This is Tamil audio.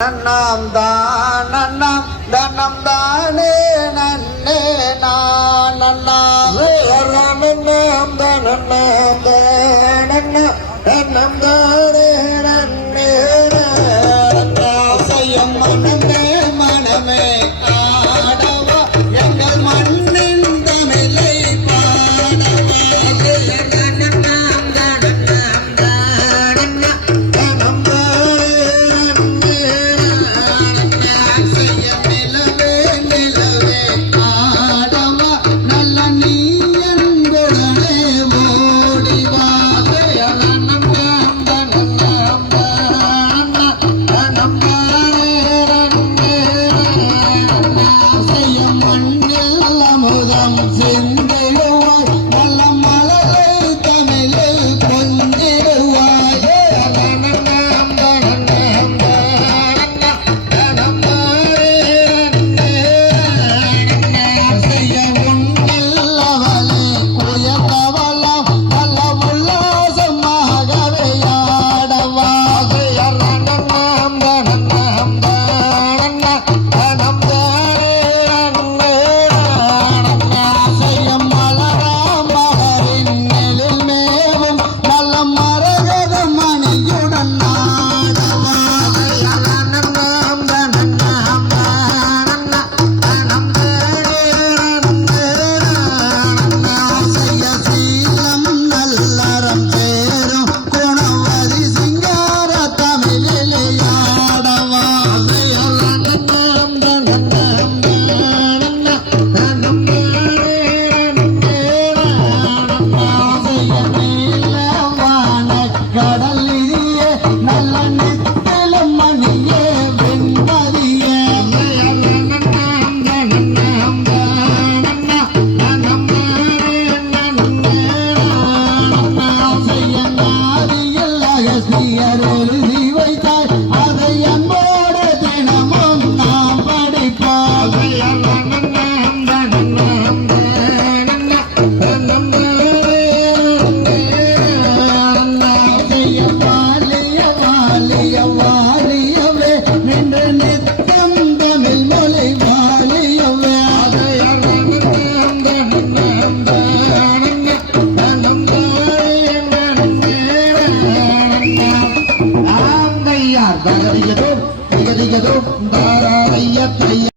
நன்னாம் தான் நன்னாம் தன்னம் தானே நன்னே நான் நன்னாம் நன்னாம் தான் நன்னாம் தன்னம் தானே நன்னே நான் செய்யும் மனமே gada దాగదిగదు దిగదిగదు దారారయ్య తయ్య.